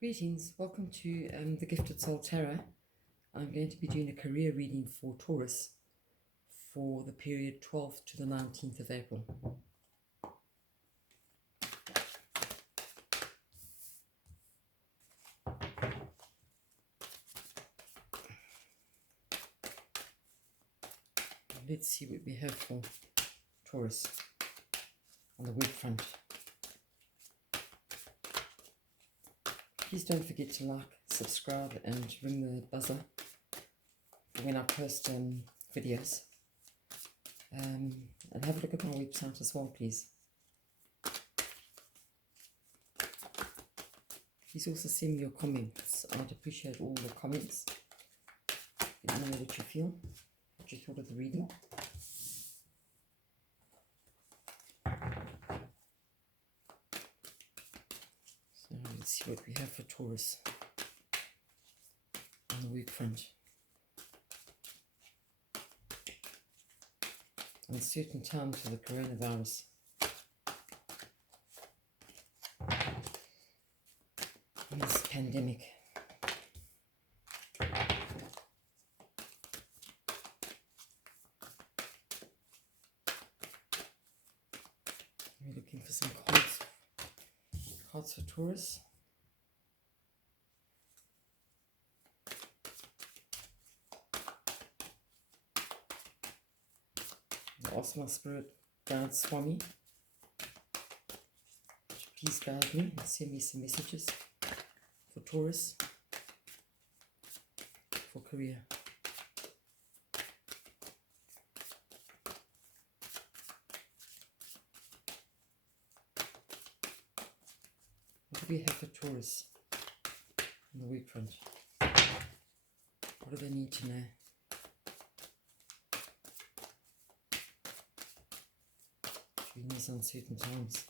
Greetings, welcome to the Gifted Soul Tarot. I'm going to be doing a career reading for Taurus for the period 12th to the 19th of April. Let's see what we have for Taurus on the week front. Please don't forget to like, subscribe and ring the buzzer when I post videos. And have a look at my website as well, please. Please also send me your comments. I'd appreciate all the comments. Let me know what you feel, what you thought of the reading. So let's see what we have for Taurus on the week front. Uncertain times for the coronavirus. And this pandemic. We're looking for some cards for Taurus. Ask my spirit guide Swami to please guide me and send me some messages for Taurus for career. What do we have for Taurus on the week front? What do they need to know? In these uncertain times.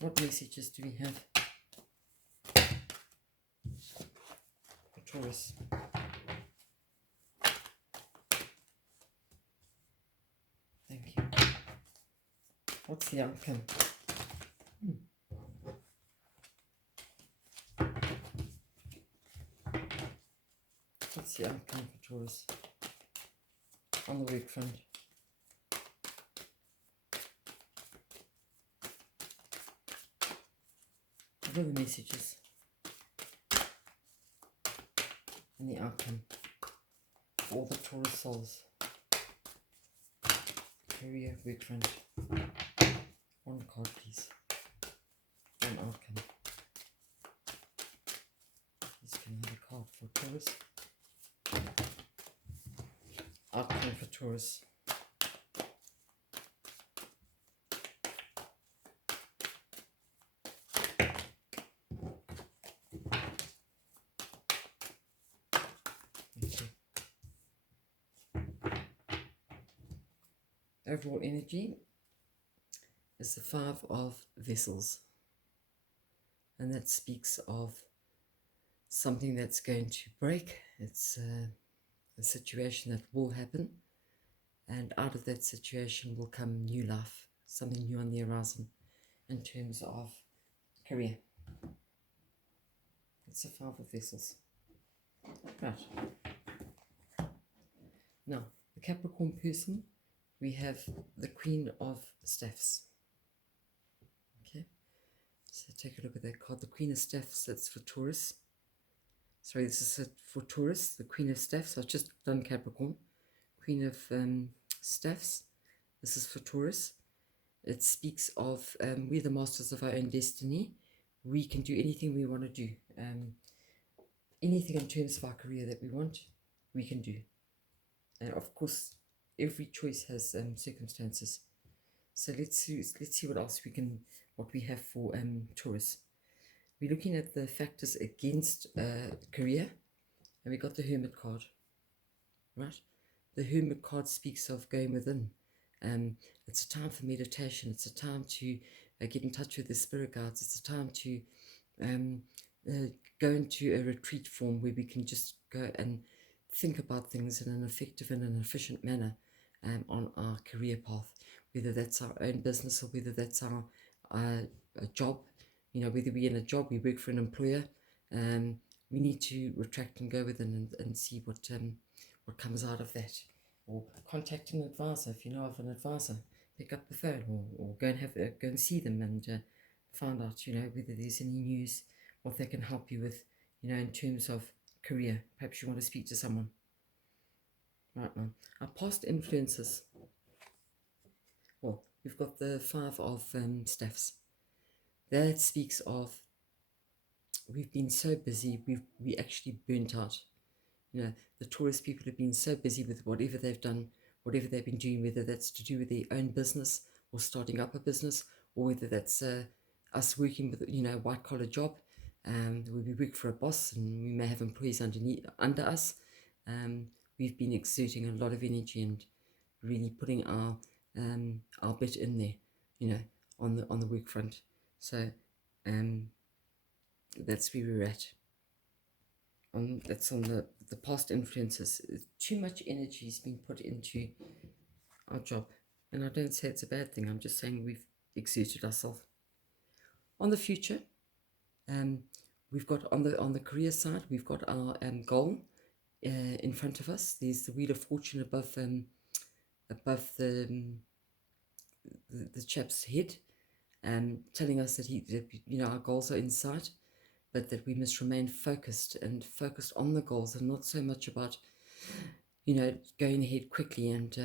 What messages do we have for Taurus? Thank you. What's the outcome? What's the outcome for Taurus on the week front? What are the messages and the outcome for all the Taurus souls? Career, week front. One card, please. One outcome. Please can I have a card for Taurus? Outcome for Taurus. Overall energy is the 5 of vessels, and that speaks of something that's going to break. It's a situation that will happen, and out of that situation will come new life, something new on the horizon in terms of career. It's the 5 of vessels. Right. Now, the Capricorn person, we have the Queen of Staffs. Okay, so take a look at that card. The Queen of Staffs, that's for Taurus. Sorry, this is for Taurus, the Queen of Staffs. I've just done Capricorn. Queen of Staffs, this is for Taurus. It speaks of we're the masters of our own destiny. We can do anything we want to do. Anything in terms of our career that we want, we can do. And of course, every choice has circumstances. So let's see what we have for Taurus. We're looking at the factors against career, and we got the Hermit card, right? the Hermit card speaks of going within. It's a time for meditation. It's a time to get in touch with the spirit guides. It's a time to um, go into a retreat form where we can just go and think about things in an effective and an efficient manner on our career path, whether that's our own business or whether that's our a job. You know, whether we're in a job, we work for an employer. We need to retract and go within and see what comes out of that. Or contact an advisor if you know of an advisor. Pick up the phone, or go and go and see them and find out, you know, whether there's any news, what they can help you with, you know, in terms of career. Perhaps you want to speak to someone right now. Our past influences. Well, we've got the 5 of staffs. That speaks of we've been so busy, we actually burnt out. You know, the Taurus people have been so busy with whatever they've done, whatever they've been doing, whether that's to do with their own business or starting up a business, or whether that's us working with, you know, a white collar job, where we work for a boss and we may have employees under us. We've been exerting a lot of energy and really putting our bit in there, you know, on the work front. So that's where we're at. That's on the past influences. Too much energy has been put into our job, and I don't say it's a bad thing. I'm just saying we've exerted ourselves. On the future, we've got on the career side, we've got our goal in front of us. There's the Wheel of Fortune above the chap's head, telling us that you know, our goals are in sight, but that we must remain focused on the goals and not so much about, you know, going ahead quickly and,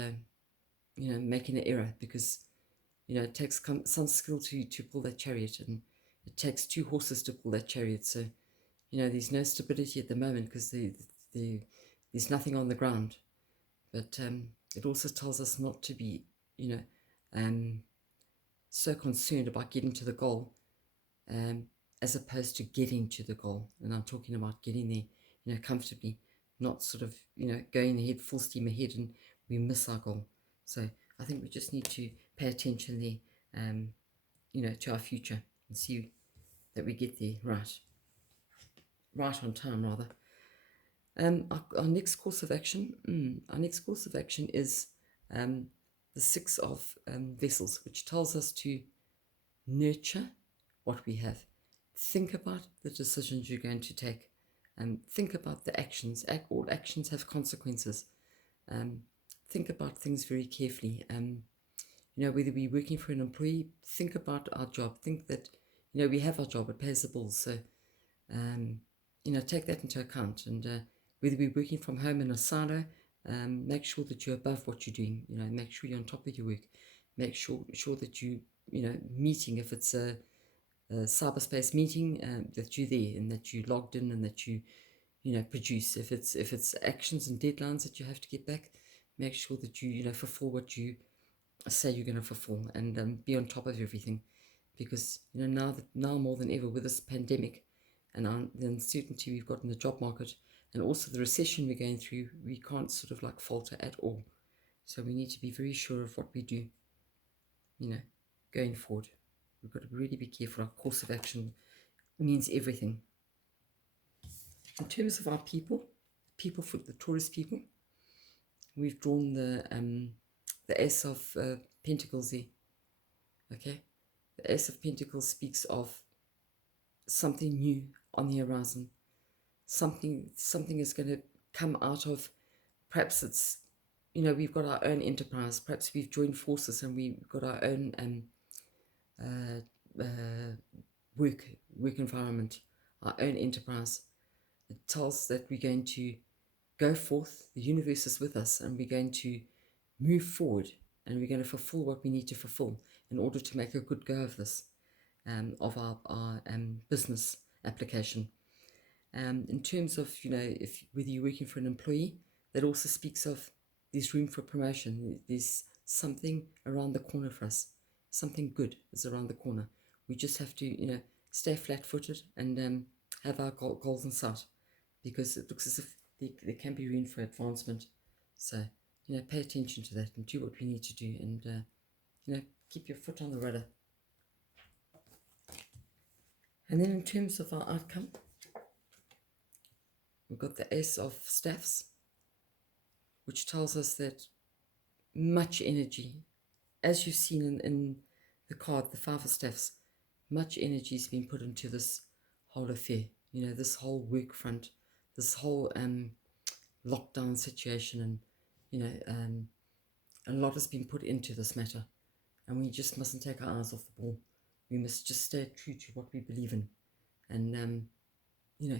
you know, making an error, because, you know, it takes some skill to pull that chariot, and it takes 2 horses to pull that chariot. So, you know, there's no stability at the moment because there's nothing on the ground. But it also tells us not to be, you know, so concerned about getting to the goal, as opposed to getting to the goal. And I'm talking about getting there, you know, comfortably, not sort of, you know, going ahead full steam ahead and we miss our goal. So I think we just need to pay attention there, you know, to our future and see that we get there right on time rather. Our next course of action, is the 6 of vessels, which tells us to nurture what we have. Think about the decisions you're going to take, and think about the actions. All actions have consequences. Think about things very carefully. You know, whether we're working for an employee, think about our job. Think that, you know, we have our job, it pays the bills. So, you know, take that into account. And whether we're working from home in a silo, make sure that you're above what you're doing. You know, make sure you're on top of your work. Make sure that you know, meeting, if it's a cyberspace meeting, that you're there and that you logged in and that you know, produce. If it's actions and deadlines that you have to get back, make sure that you know, fulfill what you say you're going to fulfill, and be on top of everything, because, you know, now more than ever with this pandemic and the uncertainty we've got in the job market, and also the recession we're going through, we can't sort of like falter at all. So we need to be very sure of what we do, you know, going forward. We've got to really be careful. Our course of action means everything. In terms of our people for the Taurus people, we've drawn the Ace of Pentacles there. Okay, the Ace of Pentacles speaks of something new on the horizon. Something is going to come out of, perhaps it's, you know, we've got our own enterprise. Perhaps we've joined forces and we've got our own work environment, our own enterprise. It tells that we're going to go forth, the universe is with us, and we're going to move forward, and we're going to fulfill what we need to fulfill in order to make a good go of this, of our business application. In terms of, you know, whether you're working for an employee, that also speaks of there's room for promotion. There's something around the corner for us. Something good is around the corner. We just have to, you know, stay flat-footed and have our goals in sight, because it looks as if there can be room for advancement. So pay attention to that and do what we need to do, and keep your foot on the rudder. And then in terms of our outcome, we've got the Ace of Staffs, which tells us that much energy, as you've seen in the card, the Five of Staffs, much energy has been put into this whole affair. This whole work front, this whole lockdown situation, and a lot has been put into this matter, and we just mustn't take our eyes off the ball. We must just stay true to what we believe in, and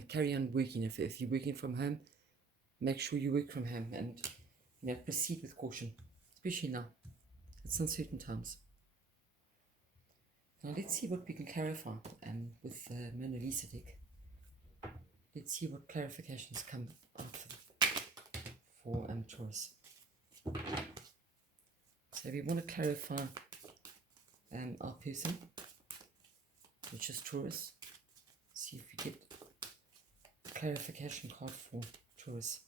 carry on working. If you're working from home, make sure you work from home, and proceed with caution, especially now. It's uncertain times. Now let's see what we can clarify with the Mona Lisa deck. Let's see what clarifications come out for Taurus. So we want to clarify our person, which is Taurus. See if we get a clarification card for Taurus.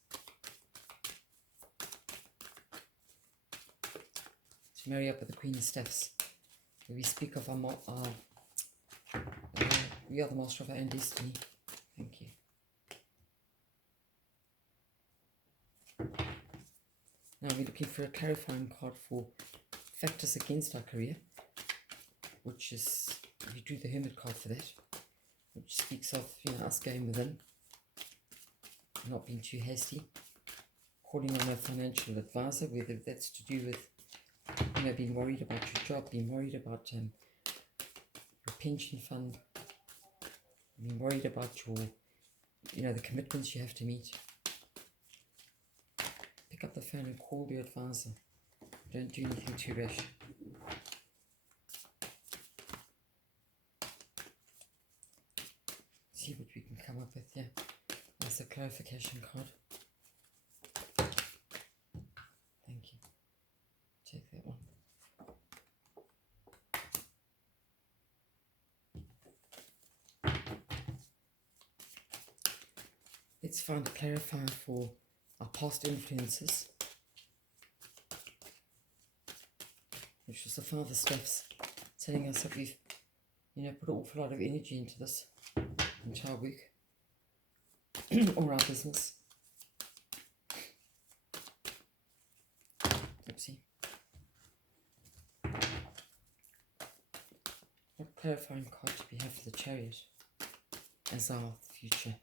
To marry up with the Queen of Staffs, where we speak of we are the master of our own destiny. Thank you. Now we're looking for a clarifying card for factors against our career, which is, we do the Hermit card for that, which speaks of us going within, not being too hasty, calling on a financial advisor, whether that's to do with being worried about your job, being worried about your pension fund, being worried about your the commitments you have to meet. Pick up the phone and call your advisor. Don't do anything too rash. See what we can come up with here. That's a clarification card. Thank you. Take that one. Let's find a clarifier for our past influences, which was the Five of Staffs, telling us that we've put an awful lot of energy into this entire week or our business. Oopsie. What clarifying card do we have for the Chariot as our future?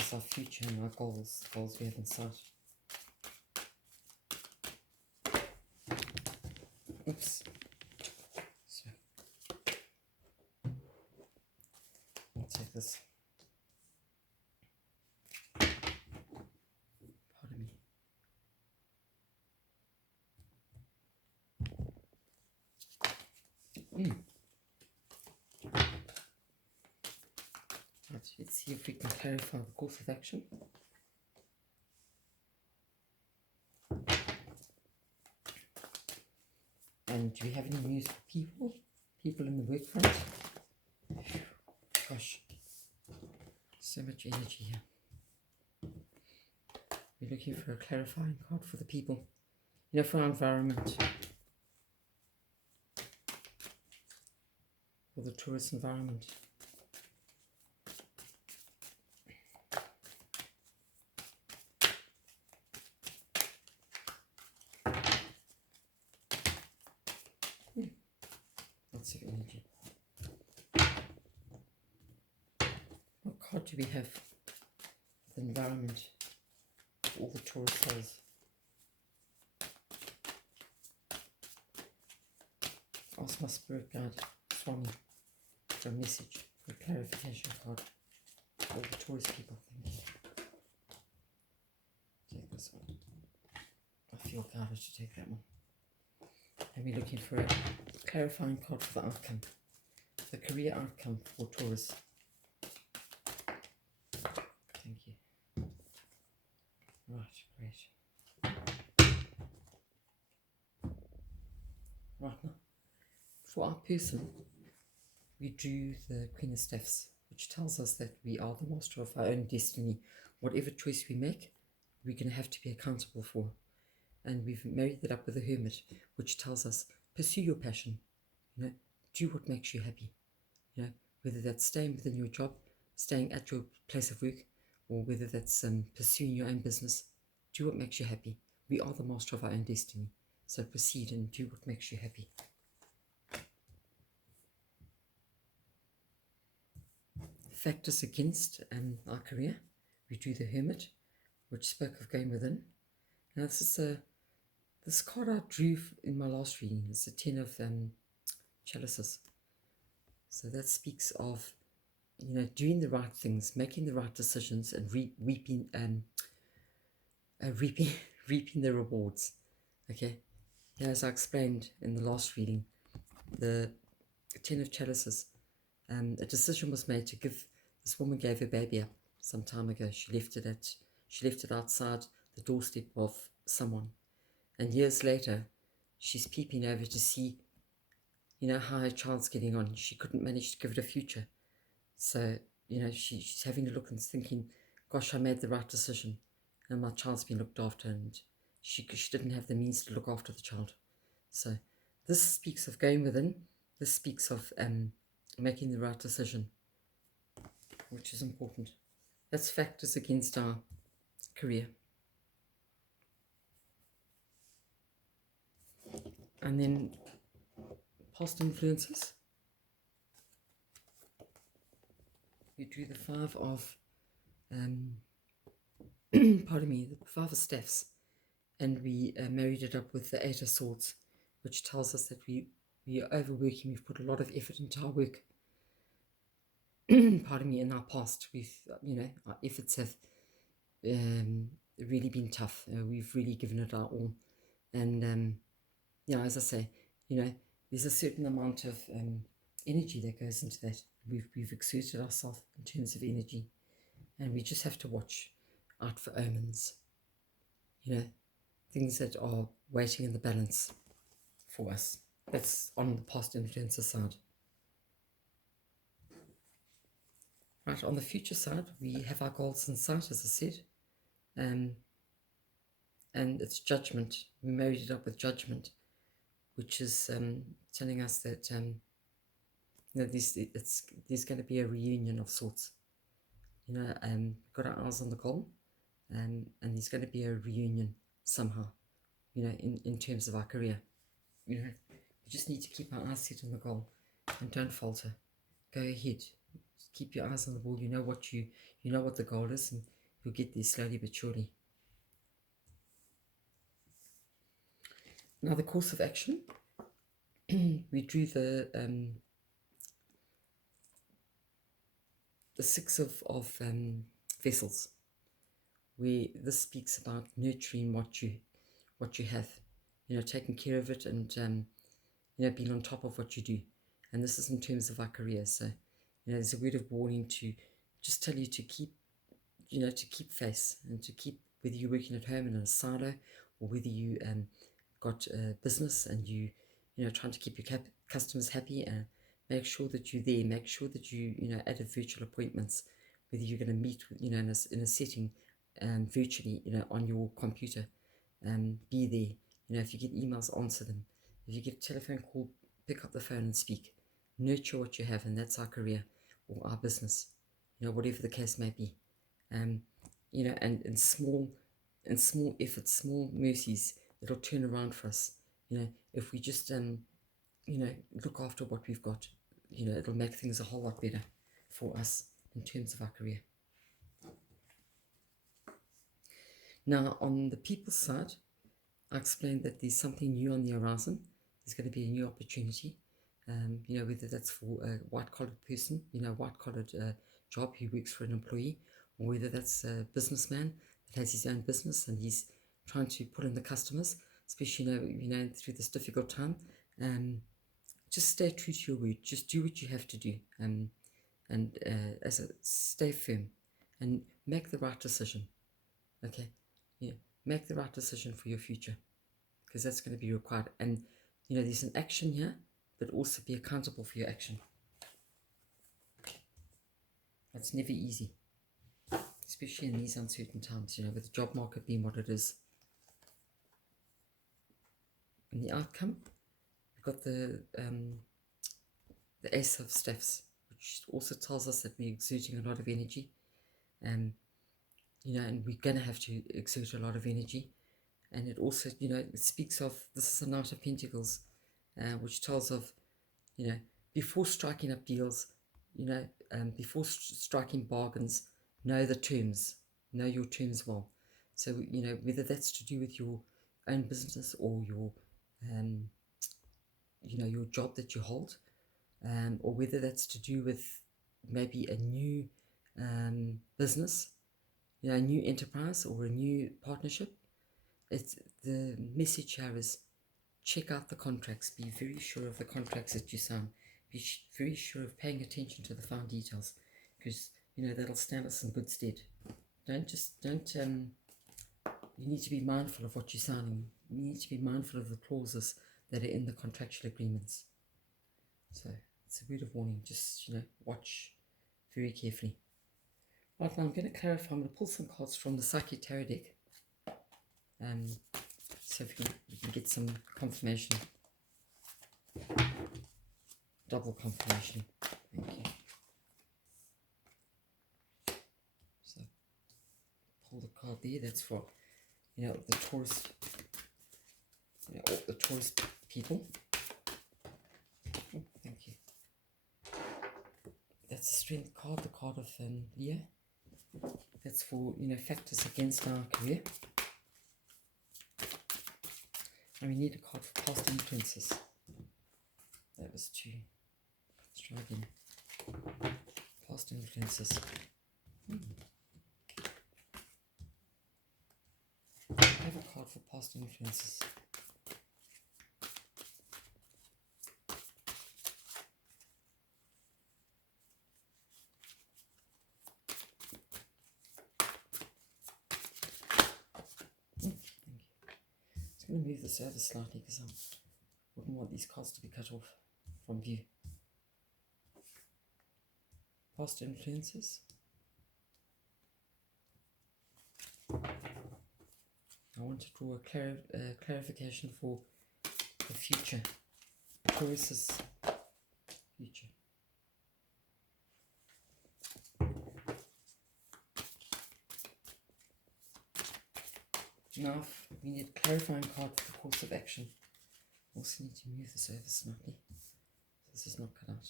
As our future and our goals we have in sight. Oops. So, I'll take this. Pardon me. Let's see if we can clarify the course of action. And do we have any news for people in the work front? Gosh, so much energy here. We're looking for a clarifying card for the people, for our environment, for the Taurus environment. Lots of energy. What card do we have for the environment? All the Taurus souls. Ask my spirit guide, Swami, for a message, for a clarification card. All the Taurus people, thank you. Take this one. I feel guided to take that one. And we're looking for a clarifying card for the outcome, the career outcome for Taurus. Thank you. Right, great. Right now, for our person, we drew the Queen of Staffs, which tells us that we are the master of our own destiny. Whatever choice we make, we're going to have to be accountable for. and we've married that up with the Hermit, which tells us pursue your passion, do what makes you happy, whether that's staying within your job, staying at your place of work, or whether that's pursuing your own business. Do what makes you happy. We are the master of our own destiny, so proceed and do what makes you happy. Factors against our career. We drew the Hermit, which spoke of going within. Now this card I drew in my last reading is the 10 of chalices. So that speaks of doing the right things, making the right decisions, and reaping the rewards. Okay, as I explained in the last reading, the 10 of chalices. A decision was made to give this woman gave her baby up some time ago. She left it outside the doorstep of someone, and years later, she's peeping over to see, how her child's getting on. She couldn't manage to give it a future, so she's having a look and thinking, "Gosh, I made the right decision, and my child's been looked after." And she didn't have the means to look after the child. So this speaks of going within. This speaks of making the right decision, which is important. That's factors against our career. And then past influences. We drew the 5 of pardon me, the 5 of staffs, and we married it up with the 8 of swords, which tells us that we are overworking. We've put a lot of effort into our work. Pardon me, in our past, our efforts have really been tough. We've really given it our all, and as I say, there's a certain amount of energy that goes into that. We've exerted ourselves in terms of energy, and we just have to watch out for omens, things that are waiting in the balance for us. That's on the past influencer side. Right, on the future side, we have our goals in sight, as I said, and it's judgment. We married it up with judgment, which is telling us that there's going to be a reunion of sorts. Got our eyes on the goal, and there's going to be a reunion somehow, in terms of our career. We just need to keep our eyes set on the goal and don't falter. Go ahead. Keep your eyes on the ball. You know what the goal is, and you'll get there slowly but surely. Now the course of action. We drew the 6 of vessels, where this speaks about nurturing what you have, taking care of it, and being on top of what you do. And this is in terms of our career. So there's a word of warning to just tell you to keep face, and to keep, whether you're working at home in a silo, or whether you got a business and trying to keep your customers happy, and make sure that you're there. Make sure that you add virtual appointments, whether you're going to meet in a setting virtually, on your computer. Be there. If you get emails, answer them. If you get a telephone call, pick up the phone and speak. Nurture what you have, and that's our career or our business, whatever the case may be. And small efforts, small mercies, it'll turn around for us. If we just look after what we've got, it'll make things a whole lot better for us in terms of our career. Now, on the people side, I explained that there's something new on the horizon. There's going to be a new opportunity, whether that's for a white-collared person, white-collared job who works for an employee, or whether that's a businessman that has his own business and he's trying to pull in the customers, especially, through this difficult time. Just stay true to your word. Just do what you have to do, and stay firm and make the right decision. Okay, make the right decision for your future, because that's going to be required. And there's an action here, but also be accountable for your action. It's never easy, especially in these uncertain times, with the job market being what it is. And the outcome, we've got the Ace of Staffs, which also tells us that we're exerting a lot of energy. You know, and we're going to have to exert a lot of energy. And it also, you know, it speaks of, this is the Knight of Pentacles, which tells of, you know, before striking up deals, you know, before striking bargains, know the terms, know your terms well. So, you know, whether that's to do with your own business or your, you know, your job that you hold, or whether that's to do with maybe a new business, you know, a new enterprise or a new partnership. It's the message here is check out the contracts. Be very sure of the contracts that you sign. Be very sure of paying attention to the fine details, because you know that'll stand us in good stead. Don't. You need to be mindful of what you're signing. You need to be mindful of the clauses that are in the contractual agreements. So it's a word of warning. Just, you know, watch very carefully. Right, now I'm going to clarify. I'm going to pull some cards from the Psyche Tarot deck. So we can get some confirmation. Double confirmation. Thank you. So pull the card there. That's for, you know, the Taurus, you know, all the Taurus people. Oh, thank you. That's the Strength card, the card of Leo. That's for, you know, factors against our career. And we need a card for past influences. That was 2. Let's try again. Past influences. I have a card for past influences. I'm going to move this over slightly because I wouldn't want these cards to be cut off from view. Past influences. I want to draw a clarification for the future. Taurus's future. Now we need a clarifying card for the course of action. Also need to move this over slightly. This is not cut out.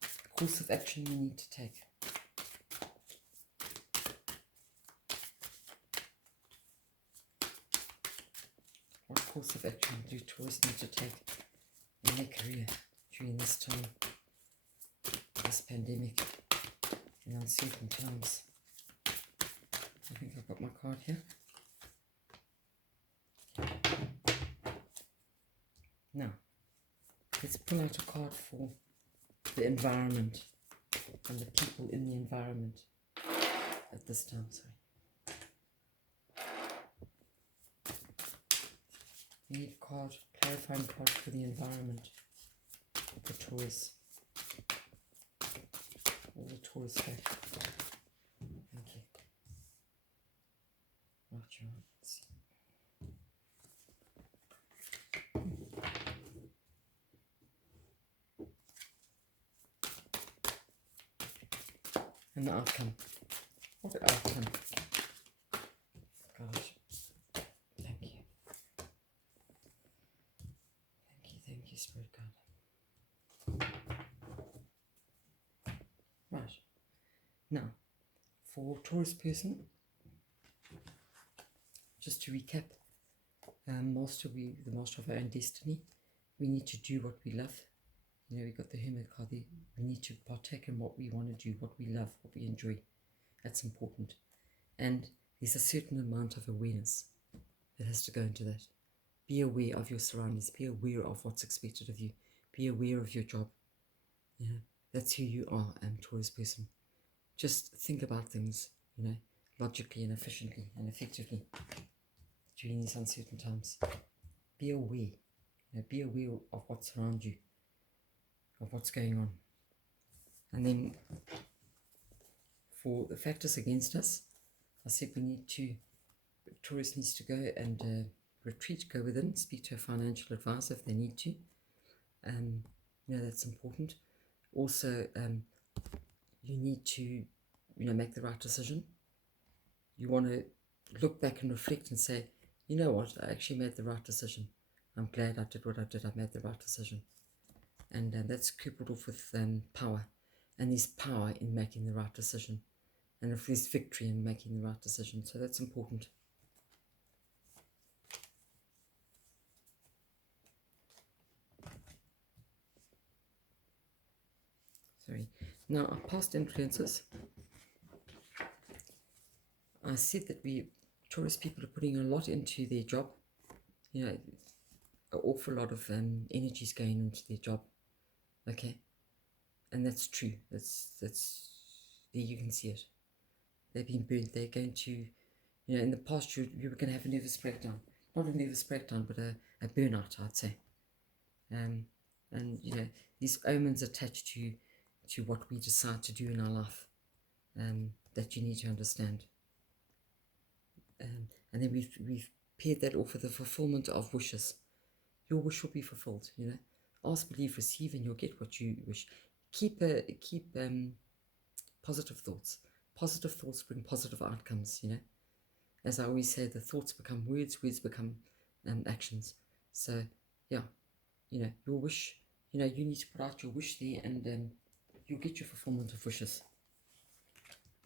The course of action you need to take. What course of action do Taurus need to take in their career during this time, this pandemic, in uncertain times? I think I've got my card here. Now, let's pull out a card for the environment and the people in the environment at this time. Sorry. We need a card, clarifying card for the environment of the Taurus. All the Taurus folk. Thank you. Right, you're right. Let's see. And the outcome. What outcome? Gosh. Thank you. Thank you, Spirit God. Right. Now, for Taurus person, just to recap, the master of our own destiny. We need to do what we love. You know, we got the Hermit card there. We need to partake in what we want to do, what we love, what we enjoy. That's important. And there's a certain amount of awareness that has to go into that. Be aware of your surroundings. Be aware of what's expected of you. Be aware of your job. You know, that's who you are, Taurus person. Just think about things, you know, logically and efficiently and effectively during these uncertain times. Be aware. You know, be aware of what's around you, of what's going on. And then for the factors against us, I said Taurus needs to go and retreat, go within, speak to a financial advisor if they need to. That's important. Also, you need to, make the right decision. You want to look back and reflect and say, you know what, I actually made the right decision. I'm glad I did what I did. I made the right decision. And that's coupled off with power. And there's power in making the right decision. And if there's victory in making the right decision. So that's important. Sorry. Now, our past influences. I said that Taurus people are putting a lot into their job. An awful lot of energy is going into their job. Okay. And that's true. That's there you can see it. They've been burnt. They're going to, in the past you were going to have a nervous breakdown. Not a nervous breakdown, but a burnout, I'd say. And these omens attached to what we decide to do in our life, that you need to understand. And then we've paired that off with the fulfillment of wishes. Your wish will be fulfilled. Ask, believe, receive, and you'll get what you wish. Keep positive thoughts. Positive thoughts bring positive outcomes. As I always say, the thoughts become words, words become actions. So yeah, your wish. You need to put out your wish there, and you'll get your fulfillment of wishes.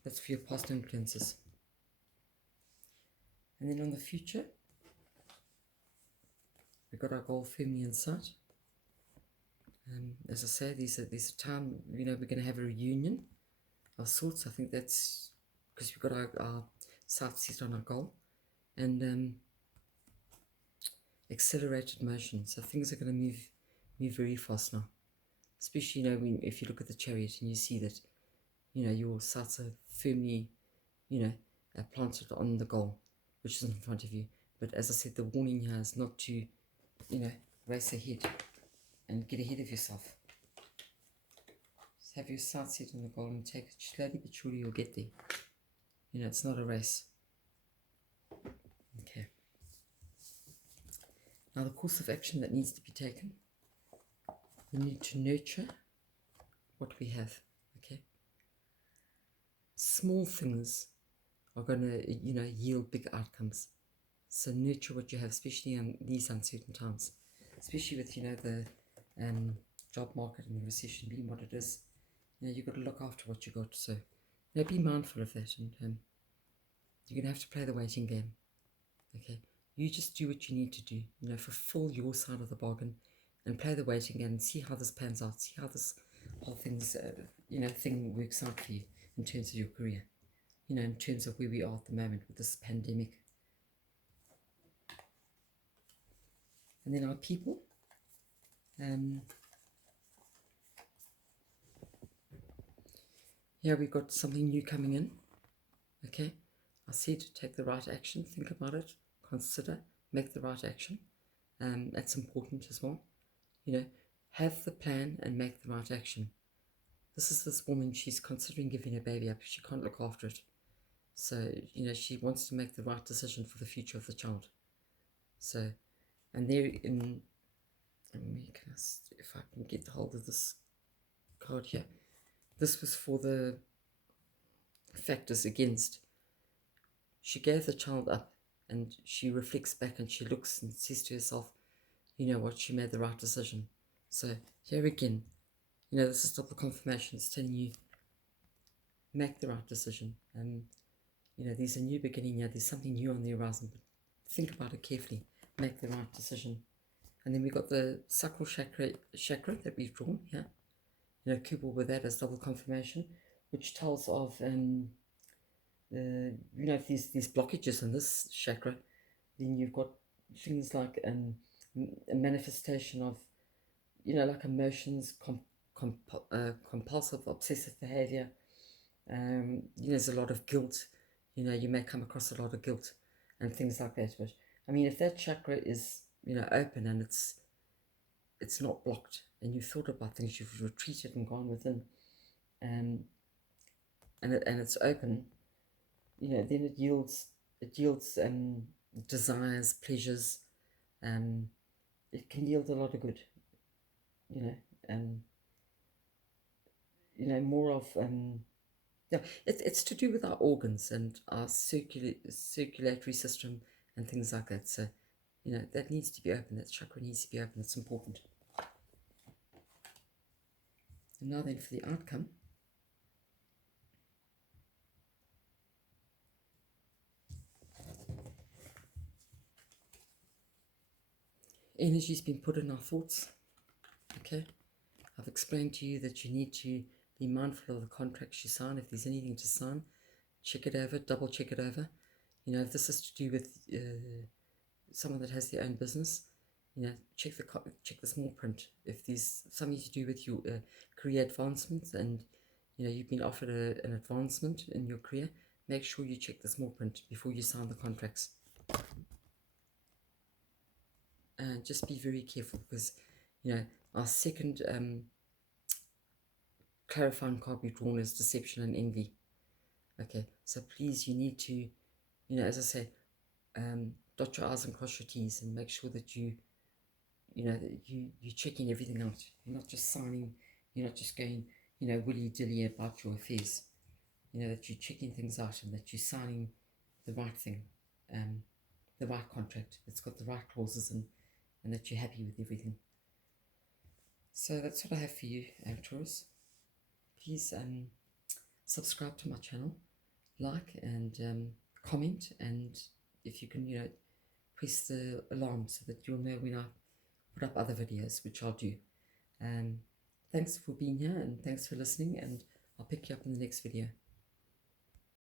That's for your past influences. And then on the future, we've got our goal firmly in sight. As I say, there's a time, we're going to have a reunion of sorts. I think that's because we've got our sights set on our goal. And accelerated motion. So things are going to move very fast now. Especially, if you look at the Chariot and you see that, your sights are firmly, planted on the goal, which is in front of you. But as I said, the warning here is not to, race ahead and get ahead of yourself. Just have your sights set on the goal and take it slowly but surely, you'll get there. It's not a race. Okay. Now the course of action that needs to be taken. We need to nurture what we have. Okay. Small things are going to, yield big outcomes. So nurture what you have, especially in these uncertain times. Especially with, the job market and the recession being what it is. You've got to look after what you got. So, be mindful of that. And you're going to have to play the waiting game. Okay. You just do what you need to do. Fulfill your side of the bargain and play the waiting game and see how this pans out. See how this whole thing works out for you in terms of your career. In terms of where we are at the moment with this pandemic. And then our people. Here we've got something new coming in. Okay. I said take the right action. Think about it. Consider. Make the right action. That's important as well. Have the plan and make the right action. This is this woman, she's considering giving her baby up. She can't look after it. So, she wants to make the right decision for the future of the child. So, and there in, if I can get hold of this card here. This was for the factors against. She gave the child up and she reflects back and she looks and says to herself, what, she made the right decision. So here again, this is double confirmation. It's telling you, make the right decision. There's a new beginning here. There's something new on the horizon. But think about it carefully. Make the right decision. And then we got the sacral chakra that we've drawn here. Coupled with that as double confirmation, which tells of, if there's blockages in this chakra, then you've got things like a manifestation of, like emotions, compulsive, obsessive behavior. There's a lot of guilt. You may come across a lot of guilt and things like that. But if that chakra is, open and it's not blocked, and you've thought about things, you've retreated and gone within, and it's open, then it yields desires, pleasures, it can yield a lot of good, more of, yeah, it's to do with our organs and our circulatory system and things like that. So, that needs to be open, that chakra needs to be open, it's important. And now then for the outcome. Energy's been put in our thoughts, okay? I've explained to you that you need to be mindful of the contracts you sign. If there's anything to sign, check it over, double check it over. If this is to do with someone that has their own business, check the small print. If there's something to do with your career advancement and you've been offered an advancement in your career, make sure you check the small print before you sign the contracts. And just be very careful, because our second clarifying card we've drawn is deception and envy. Okay, so please, you need to, as I say, dot your I's and cross your T's, and make sure that you're checking everything out. You're not just signing, you're not just going, willy-dilly about your affairs. That you're checking things out and that you're signing the right thing, the right contract that's got the right clauses in, and that you're happy with everything. So that's what I have for you, Taurus. Please subscribe to my channel, like and comment, and if you can, press the alarm so that you'll know when I put up other videos, which I'll do. Thanks for being here, and thanks for listening, and I'll pick you up in the next video.